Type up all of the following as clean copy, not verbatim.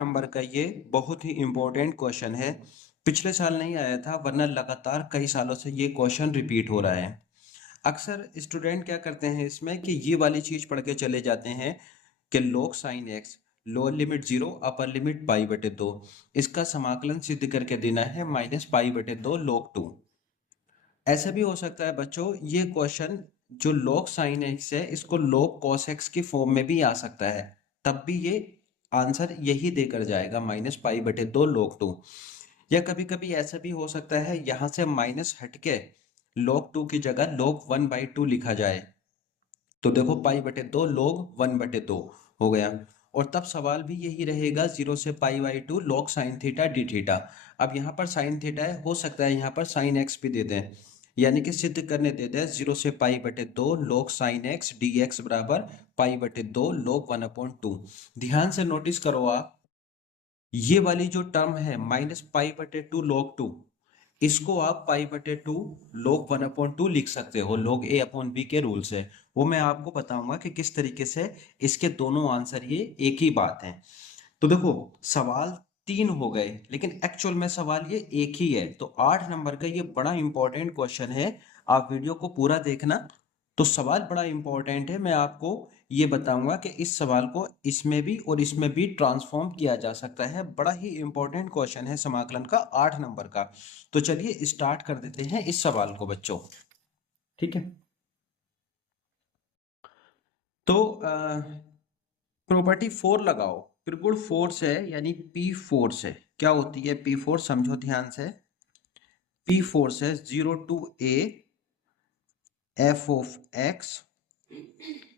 Number का ये बहुत ही इम्पोर्टेंट क्वेश्चन है। पिछले साल नहीं आया था, वरना लगातार कई सालों से ये क्वेश्चन रिपीट हो रहा है। अक्सर स्टूडेंट क्या करते हैं इसमें कि ये वाली चीज पढ़ के चले जाते हैं कि log sin x, lower limit 0, upper limit पाई/2, इसका समाकलन सिद्ध करके देना है -पाई/2 log 2। ऐसा भी हो सकता है बच्चों, ये क्वेश्चन जो log sin x है इसको log cos x की फॉर्म में भी आ सकता है, तब भी ये आंसर यही देकर जाएगा -पाई/2 log 2। या कभी कभी ऐसा भी हो सकता है यहाँ से माइनस हटके log 2 की जगह log 1/2 लिखा जाए, तो देखो पाई/2 log 1/2 हो गया। और तब सवाल भी यही रहेगा 0 से पाई/2 log sin theta D theta. अब यहाँ पर sin थीटा है, हो सकता है यहाँ पर sin x भी दे दें, यानी कि सिद्ध करने दे दें 0 से पाई/2 log sin x dx बराबर पाई/2 log 1/2। ध्यान से नोटिस करो आप, ये वाली जो टर्म है -पाई/2 log 2, इसको आप पाई/2 log 1/2 लिख सकते हो, log a/b के रूल से। वो मैं आपको बताऊंगा कि किस तरीके से इसके दोनों आंसर ये एक ही बात है। तो देखो, सवाल 3 हो गए, लेकिन एक्चुअल में सवाल ये एक ही है। तो 8 नंबर का ये बड़ा इंपॉर्टेंट क्वेश्चन है, आप वीडियो को पूरा देखना। तो सवाल बड़ा इंपॉर्टेंट है, मैं आपको ये बताऊंगा कि इस सवाल को इसमें भी और इसमें भी ट्रांसफॉर्म किया जा सकता है। बड़ा ही इंपॉर्टेंट क्वेश्चन है समाकलन का, 8 नंबर का। तो चलिए स्टार्ट कर देते हैं इस सवाल को बच्चों। ठीक है, तो प्रॉपर्टी 4 लगाओ। त्रिगुण फोर्स है, यानी पी फोर्स है। क्या होती है पी फोर्स, समझो ध्यान से। पी फोर्स है 0 to a f of x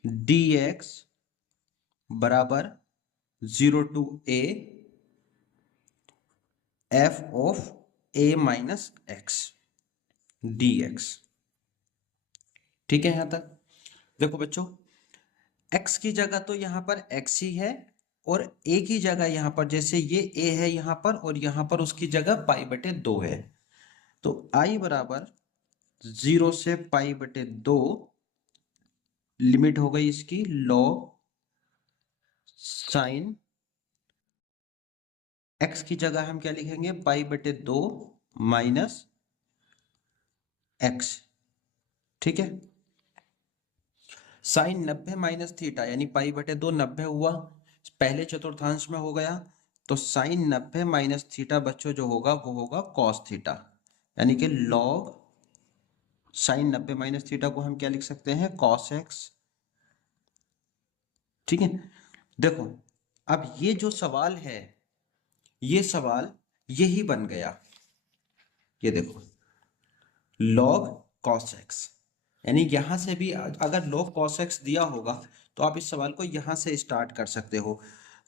d x बराबर 0 to a f of a minus x d x. ठीक है यहां तक। देखो बच्चों, x की जगह तो यहाँ पर x ही है, और a की जगह यहाँ पर जैसे ये a है यहाँ पर, और यहाँ पर उसकी जगह पाई/2 है। तो i बराबर 0 से पाई/2, लिमिट हो गई इसकी log साइन x की जगह हम क्या लिखेंगे, पाई/2 माइनस x। ठीक है, साइन 90 माइनस थीटा, यानी पाई/2 90 हुआ, पहले चतुर्थांश में हो गया। तो साइन 90 माइनस थीटा बच्चों जो होगा वो होगा कॉस थीटा, यानी कि लॉग साइन 90 माइनस थीटा को हम क्या लिख सकते हैं, कॉस एक्स। ठीक है, देखो अब ये जो सवाल है, ये सवाल यही बन गया। ये देखो log cos x, यानी यहां से भी अगर log cos x दिया होगा तो आप इस सवाल को यहां से स्टार्ट कर सकते हो।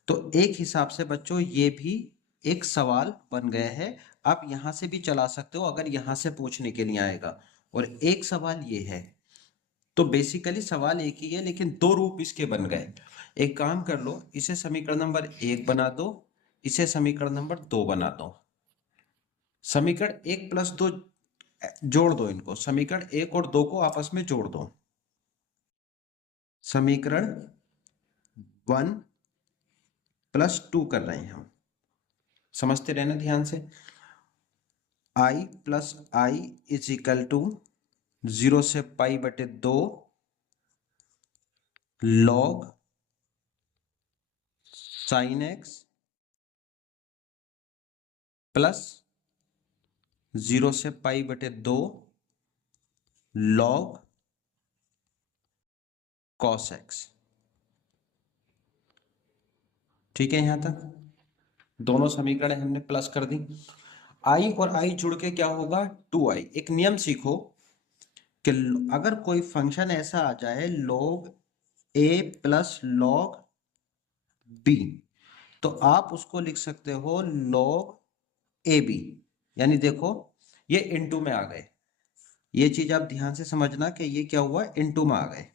तो एक हिसाब से बच्चों ये भी एक सवाल बन गया है। आप यहां से भी चला सकते हो अगर यहां से पूछने के लिए आएगा। और एक सवाल ये है, तो बेसिकली सवाल एक ही है, लेकिन दो रूप इसके बन गए। एक काम कर लो, इसे समीकरण नंबर 1 बना दो, इसे समीकरण नंबर 2 बना दो। समीकरण 1+2 जोड़ दो, इनको समीकरण 1 और 2 को आपस में जोड़ दो। समीकरण 1+2 कर रहे हैं हम, समझते रहना ध्यान से। i plus i is equal to 0 से पाई/2 log साइन एक्स प्लस 0 से पाई/2 log cos x। ठीक है, यहां तक दोनों समीकरण हमने प्लस कर दी। i और i जुड़ के क्या होगा, 2i। एक नियम सीखो कि अगर कोई फंक्शन ऐसा आ जाए log a plus log b, तो आप उसको लिख सकते हो log ab। यानी देखो ये इनटू में आ गए, ये चीज आप ध्यान से समझना कि ये क्या हुआ, इनटू में आ गए।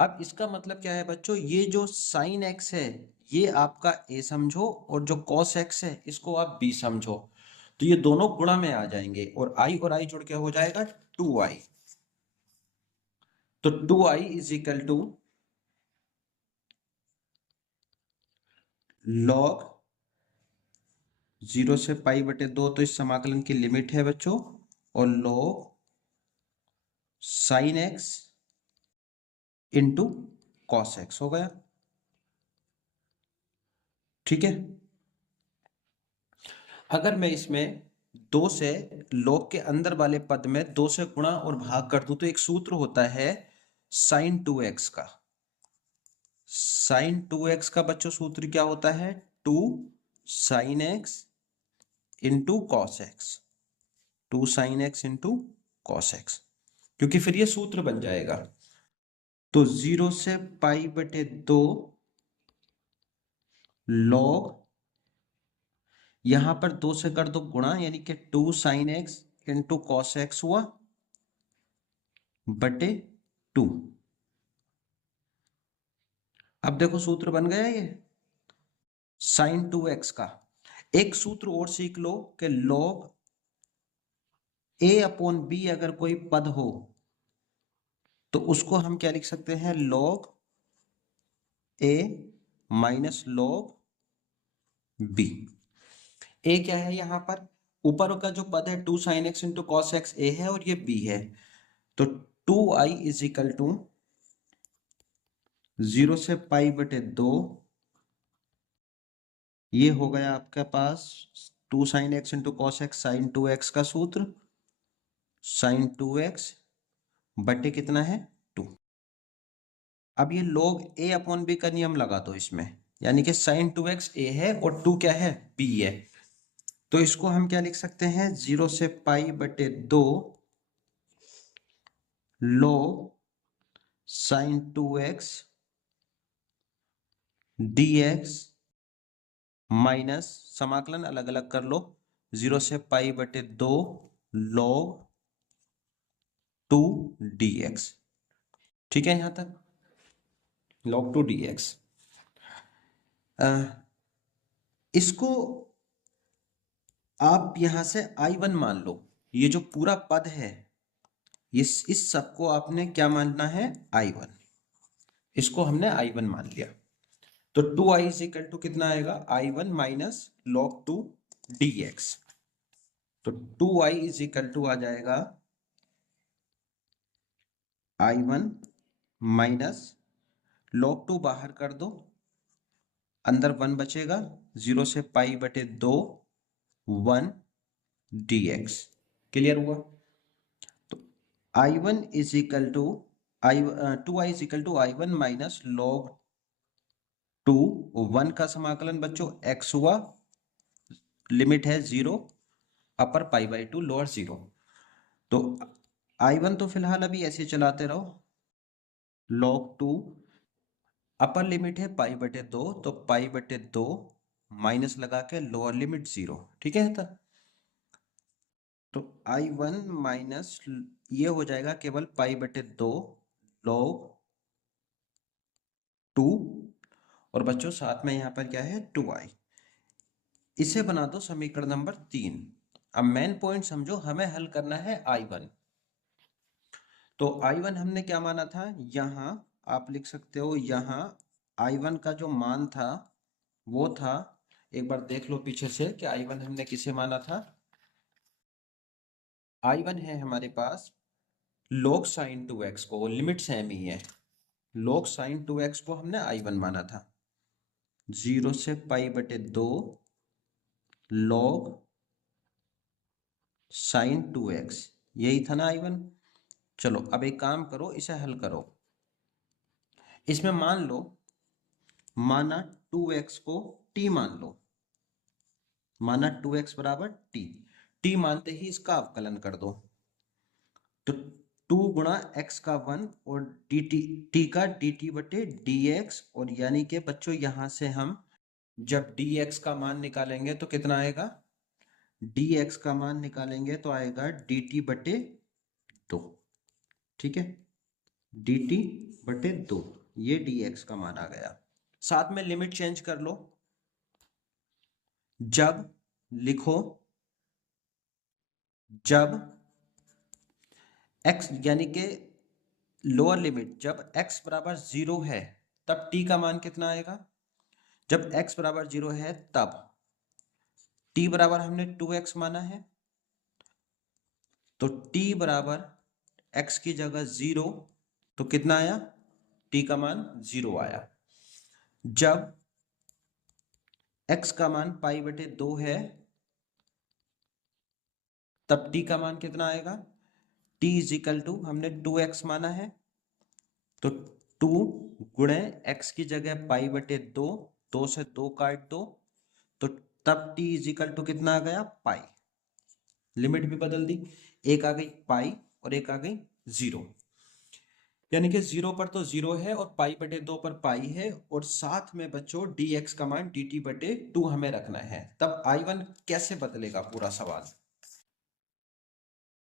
अब इसका मतलब क्या है बच्चों, ये जो साइन एक्स है ये आपका a समझो, और जो cos x है इसको आप b समझो। तो ये दोनों गुणा में आ जाएंगे, और i जुड़ के हो जाएगा 2i। तो 2i is equal to log 0 से पाई बटे 2, तो इस समाकलन की लिमिट है बच्चों, और log sin x into cos x हो गया। ठीक है, अगर मैं इसमें 2 से log के अंदर वाले पद में 2 से गुणा और भाग कर दूं, तो एक सूत्र होता है sin 2x का। sin 2x का बच्चों सूत्र क्या होता है? 2 sin x into cos x, 2 sin x into cos x, क्योंकि फिर ये सूत्र बन जाएगा। तो 0 से पाई बटे 2 log, यहां पर 2 से कर दो गुणा, यानी कि 2 sin x into cos x हुआ बटे 2। अब देखो सूत्र बन गया ये sin 2x का। एक सूत्र और सीख लो कि log a अपॉन b अगर कोई पद हो तो उसको हम क्या लिख सकते हैं? log a minus log b। a क्या है यहां पर? ऊपर का जो पद है 2 sin x into cos x a है, और ये b है। तो 2i इज इक्वल टू 0 से पाई बटे 2, ये हो गया आपके पास 2 sin x into cos x, sine 2x का सूत्र sin 2x बटे कितना है? 2। अब ये log a अपॉन b का नियम लगा दो इसमें, यानी कि sin 2x a है और 2 क्या है? b है। तो इसको हम क्या लिख सकते हैं? 0 से पाई बटे 2 log sin 2x dx minus, समाकलन अलग अलग कर लो, 0 से पाई बटे 2 log 2 dx। ठीक है यहां तक? log 2 dx। इसको आप यहां से I1 मान लो। ये जो पूरा पद है, इस सब को आपने क्या मानना है? I1। इसको हमने I1 मान लिया। तो 2i इज इक्वल टू कितना आएगा? I1 minus log 2 dx। तो 2i इज इक्वल टू आ जाएगा I1 माइनस log 2 बाहर कर दो, अंदर 1 बचेगा, 0 से पाई बटे 2 1 dx। क्लियर हुआ? तो I1 is equal to I 2i is equal to I1 minus log 2, 1 का समाकलन बच्चों x हुआ, लिमिट है 0, अपर पाई बाई 2 लोअर 0। तो I1 तो फिलहाल अभी ऐसे चलाते रहो, log 2 अपर लिमिट है पाई बटे 2, तो पाई बटे 2 माइनस लगा के लोअर लिमिट 0। ठीक है तो I1 माइनस ये हो जाएगा केवल पाई बटे 2 log 2, और बच्चों साथ में यहां पर क्या है? 2i। इसे बना दो समीकरण नंबर 3। अब मेन पॉइंट समझो, हमें हल करना है I1। तो I1 हमने क्या माना था? यहां आप लिख सकते हो, यहां I1 का जो मान था वो था, एक बार देख लो पीछे से कि I1 हमने किसे माना था। I1 है हमारे पास log sin 2x को, लिमिट सेम ही है, log sin 2x को हमने I1 माना था। 0 से पाई बटे 2 log sin 2x, यही था ना I1। चलो अब एक काम करो, इसे हल करो। इसमें मान लो, माना 2x को t मान लो, माना 2x बराबर t मानते ही इसका अवकलन कर दो। तो 2 गुणा x का 1 और t का dt बटे dx, और यानी कि बच्चों यहां से हम जब dx का मान निकालेंगे तो कितना आएगा? dx का मान निकालेंगे तो आएगा dt बटे 2। ठीक है, dt बटे 2, ये dx का मान आ गया। साथ में लिमिट चेंज कर लो, जब लिखो, जब x यानी कि लोअर लिमिट जब x बराबर 0 है तब t का मान कितना आएगा? जब x बराबर 0 है तब टी बराबर हमने 2x माना है, तो टी बराबर x की जगह 0, तो कितना आया, t का मान 0 आया। जब x का मान पाई बटे 2 है, तब t का मान कितना आएगा, t इज इक्वल टू हमने 2x माना है, तो 2 गुणे x की जगह पाई बटे 2, 2 से 2 काट दो, तो तब t इज इक्वल टू कितना आ गया, पाई। लिमिट भी बदल दी, एक आ गई पाई और एक आ गई 0, यानी कि 0 पर तो 0 है और पाई बटे 2 पर पाई है, और साथ में बच्चों dx का मान dt बटे 2 हमें रखना है। तब I1 कैसे बदलेगा पूरा सवाल,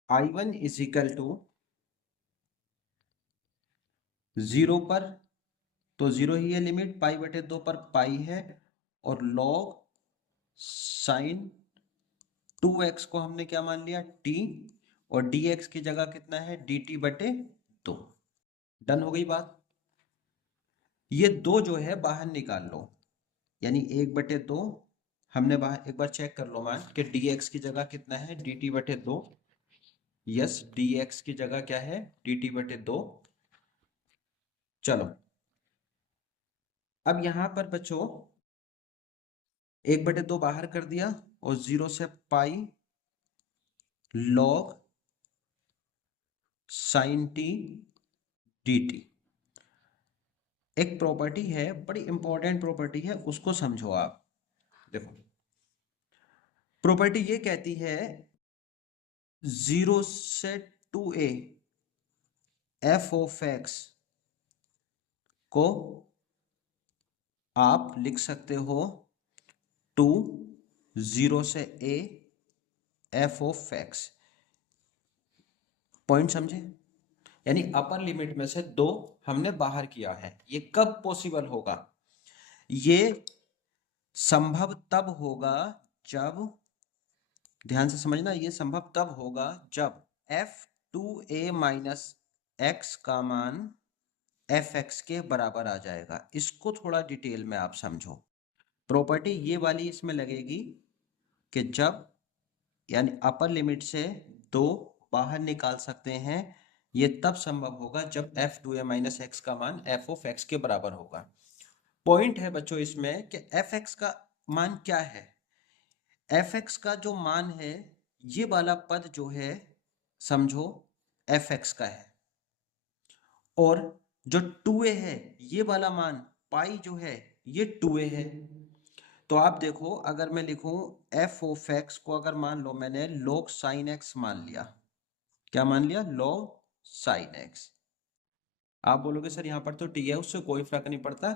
I1 इज इक्वल टू 0 पर तो 0 ही है लिमिट, पाई बटे 2 पर पाई है, और log साइन 2x को हमने क्या मान लिया, t, और dx की जगह कितना है, dt बटे 2। डन हो गई बात। ये दो जो है बाहर निकाल लो, यानी 1/2 हमने बाहर, एक बार चेक कर लो मान कि dx की जगह कितना है, dt बटे 2। यस, dx की जगह क्या है, dt बटे 2। चलो अब यहां पर बच्चों 1/2 बाहर कर दिया, और 0 से पाई log साइन t dt। एक प्रॉपर्टी है, बड़ी इंपॉर्टेंट प्रॉपर्टी है, उसको समझो आप। देखो प्रॉपर्टी ये कहती है 0 से 2a f ऑफ x को आप लिख सकते हो 2 0 से a f of x। Point समझे, यानी अपर लिमिट में से 2 हमने बाहर किया है। ये कब पॉसिबल होगा, ये संभव तब होगा जब, ध्यान से समझना, ये संभव तब होगा जब f2a माइनस x का मान fx के बराबर आ जाएगा। इसको थोड़ा डिटेल में आप समझो। प्रॉपर्टी ये वाली इसमें लगेगी कि जब, यानी अपर लिमिट से 2 बाहर निकाल सकते हैं, ये तब संभव होगा जब f2a माइनस एक्स का मान f ऑफ x के बराबर होगा। पॉइंट है बच्चों इसमें कि fx का मान क्या है, fx का जो मान है, ये वाला पद जो है समझो fx का है, और जो 2a है, ये वाला मान पाई जो है, ये 2a है। तो आप देखो, अगर मैं लिखूं f ऑफ x को, अगर मान लो मैंने log sin x मान लिया, क्या मान लिया, log sin x। आप बोलोगे सर यहाँ पर तो t है, उससे कोई फर्क नहीं पड़ता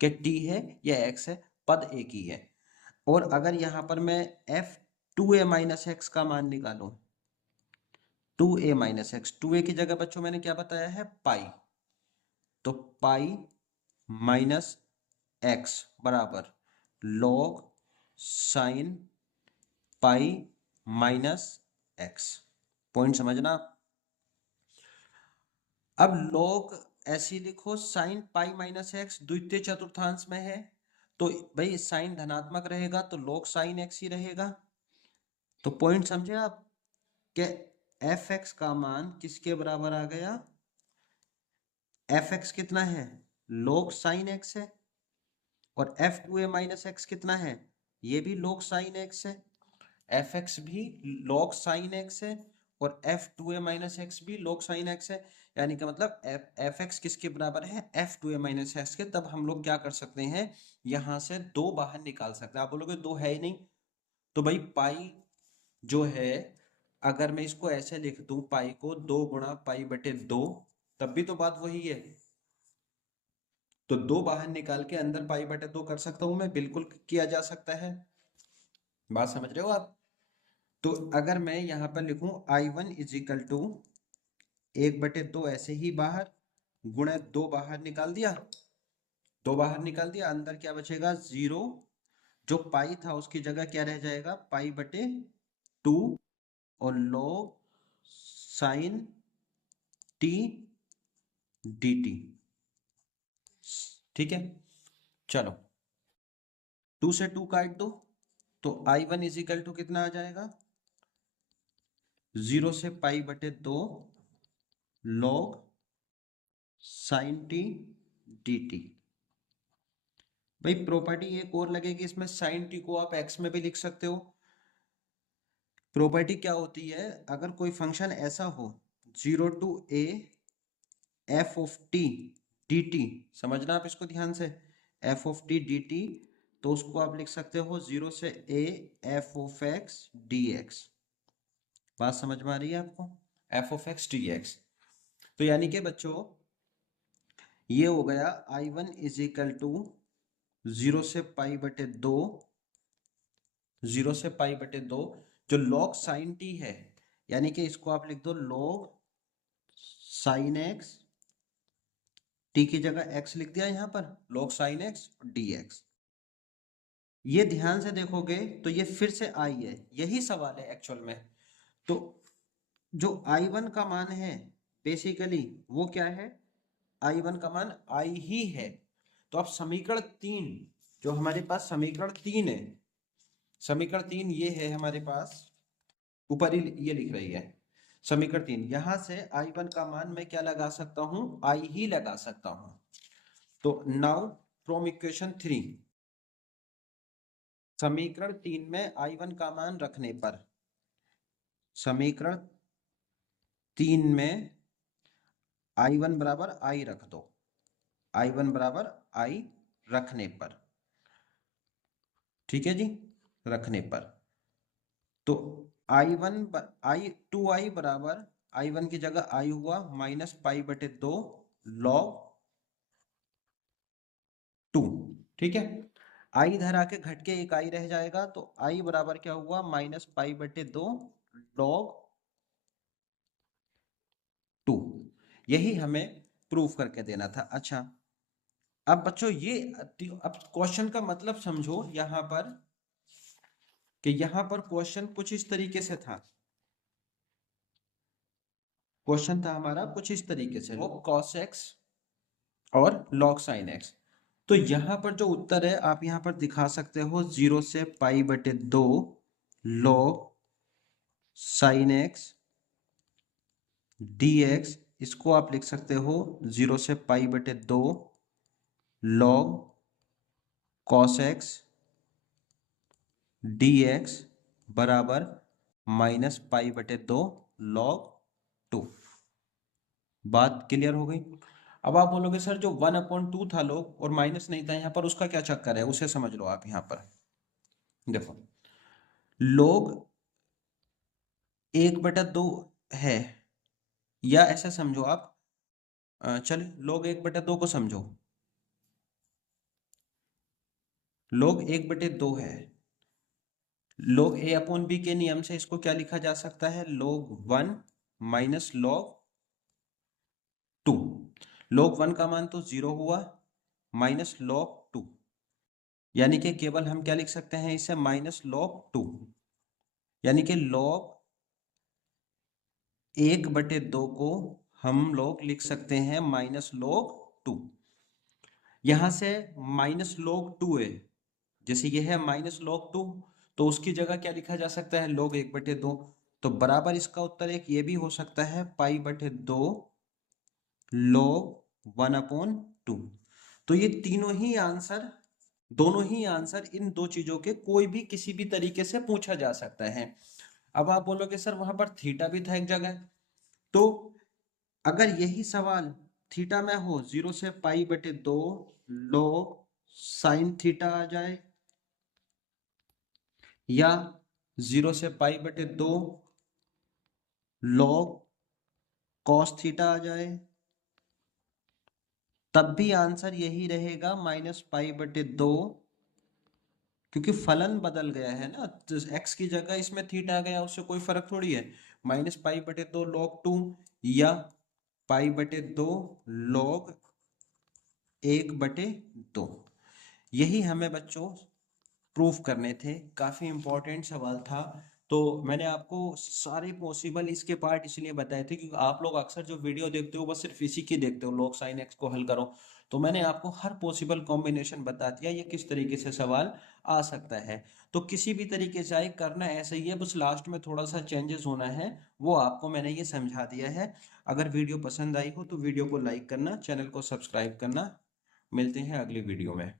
कि t है या x है, पद एक ही है। और अगर यहाँ पर मैं f2a माइनस एक्स का मान निकालूं, 2a माइनस एक्स, 2a की जगह बच्चों मैंने क्या बताया है, पाई, तो पाई माइनस एक्स बराबर log sine pi minus x. Point समझना। अब log ऐसे लिखो, साइन पाई माइनस एक्स द्वितीय चतुर्थांश में है, तो भाई साइन धनात्मक रहेगा तो log साइन एक्स ही रहेगा। तो पॉइंट समझे आप कि एफ एक्स का मान किसके बराबर आ गया, एफ एक्स कितना है, log साइन एक्स है, और एफ टू ए माइनस एक्स कितना है, ये भी log साइन एक्स है। एफ एक्स भी log साइन एक्स है, और एफ टू ए माइनस एक्स भी log साइन एक्स है। यानी कि मतलब एफ एक्स किसके बराबर है, एफ टू ए माइनस एक्स के। तब हम लोग क्या कर सकते हैं, यहां से 2 बाहर निकाल सकते हैं। आप बोलोगे 2 है ही नहीं, तो भाई पाई जो है, अगर मैं इसको ऐसे लिख दूं, पाई को 2 गुणा पाई बटे 2, तब भी तो बात वही है। तो 2 बाहर निकाल के अंदर पाई बटे 2 कर सकता हूं मैं, बिल्कुल किया जा सकता है। बात समझ रहे हो आप। तो अगर मैं यहां पर लिखूं I1 इज इक्वल टू 1/2 ऐसे ही बाहर, गुणे 2 बाहर निकाल दिया, 2 बाहर निकाल दिया, अंदर क्या बचेगा, 0। जो पाई था उसकी जगह क्या रह जाएगा, पाई बटे 2, और log साइन टी dt। ठीक है, चलो 2 से 2 काट दो, तो I1 इज इक्वल टू कितना आ जाएगा, 0 से पाई बटे 2 log sin t dt। भाई प्रॉपर्टी एक और लगेगी इसमें, sin t को आप x में भी लिख सकते हो। प्रॉपर्टी क्या होती है, अगर कोई फंक्शन ऐसा हो 0 to a f of t dt, समझना आप इसको ध्यान से, f ऑफ t dt, तो उसको आप लिख सकते हो 0 से a f of x dx। बात समझ में आ रही है आपको, f ऑफ x dx। तो यानी कि बच्चों ये हो गया I1 इज इक्वल टू 0 से पाई बटे 2, 0 से पाई बटे 2 जो log sin t है, यानी कि इसको आप लिख दो log sin x, t की जगह x लिख दिया यहां पर, log sin x dx। ये ध्यान से देखोगे तो ये फिर से I है, यही सवाल है एक्चुअल में। तो जो I1 का मान है बेसिकली वो क्या है, I1 का मान I ही है। तो अब समीकरण 3, जो हमारे पास समीकरण 3 है, समीकरण 3 ये है हमारे पास, ऊपर ही ये लिख रही है समीकरण 3, यहां से I1 का मान मैं क्या लगा सकता हूं, I ही लगा सकता हूं। तो नाउ फ्रॉम इक्वेशन 3, समीकरण 3 में I1 का मान रखने पर, समीकरण 3 में I1 बराबर I रख दो, I1 बराबर I रखने पर, ठीक है जी, रखने पर, तो I1 I 2I बराबर, I1 की जगह I हुआ माइनस पाई बटे 2 log 2, ठीक है। I इधर आके घट के एक I रह जाएगा, तो I बराबर क्या हुआ, माइनस पाई बटे 2 log 2। यही हमें प्रूफ करके देना था। अच्छा अब बच्चों ये, अब क्वेश्चन का मतलब समझो यहां पर, कि यहां पर क्वेश्चन कुछ इस तरीके से था, क्वेश्चन था हमारा कुछ इस तरीके से, वो cos x और log sin x। तो यहां पर जो उत्तर है आप यहां पर दिखा सकते हो, 0 से पाई बटे 2 log sin x dx, इसको आप लिख सकते हो 0 से पाई बटे 2 log cos x dx बराबर माइनस पाई बटे 2 log 2। बात क्लियर हो गई। अब आप बोलोगे सर जो 1/2 था लोग और माइनस नहीं था यहाँ पर, उसका क्या चक्कर है, उसे समझ लो आप। यहाँ पर देखो लोग 1/2 है, या ऐसा समझो आप, चले लोग 1/2 को समझो, लोग 1/2 है, लोग a/b के नियम से इसको क्या लिखा जा सकता है, log 1 माइनस log 2। log 1 का मान तो 0 हुआ, माइनस log 2, यानी कि केवल हम क्या लिख सकते हैं इसे, माइनस log 2, यानी कि log 1/2 को हम लोग लिख सकते हैं माइनस log 2। यहां से माइनस log 2 है, जैसे ये है माइनस log 2, तो उसकी जगह क्या लिखा जा सकता है, log 1/2। तो बराबर इसका उत्तर एक ये भी हो सकता है, पाई बटे 2 log 1/2। तो ये तीनों ही आंसर, दोनों ही आंसर इन दो चीजों के कोई भी किसी भी तरीके से पूछा जा सकता है। अब आप बोलोगे सर वहां पर थीटा भी था एक जगह, तो अगर यही सवाल थीटा में हो, 0 से पाई बटे 2 log साइन थीटा आ जाए, या 0 से पाई बटे 2 log cos थीटा आ जाए, तब भी आंसर यही रहेगा, माइनस पाई बटे 2, क्योंकि फलन बदल गया है ना, तो x की जगह इसमें थीटा आ गया, उससे कोई फर्क थोड़ी है। माइनस पाई बटे 2 log 2, या पाई बटे 2 log 1/2। यही हमें बच्चों प्रूफ करने थे, काफी इंपॉर्टेंट सवाल था। तो मैंने आपको सारे पॉसिबल इसके पार्ट इसलिए बताए थे क्योंकि आप लोग अक्सर जो वीडियो देखते हो बस सिर्फ इसी की देखते हो, log sin x को हल करो, तो मैंने आपको हर पॉसिबल कॉम्बिनेशन बता दिया ये किस तरीके से सवाल आ सकता है। तो किसी भी तरीके से आए करना ऐसा ही है, बस लास्ट में थोड़ा सा चेंजेस होना है, वो आपको मैंने ये समझा दिया है। अगर वीडियो पसंद आई हो तो वीडियो को लाइक करना, चैनल को सब्सक्राइब करना। मिलते हैं अगली वीडियो में।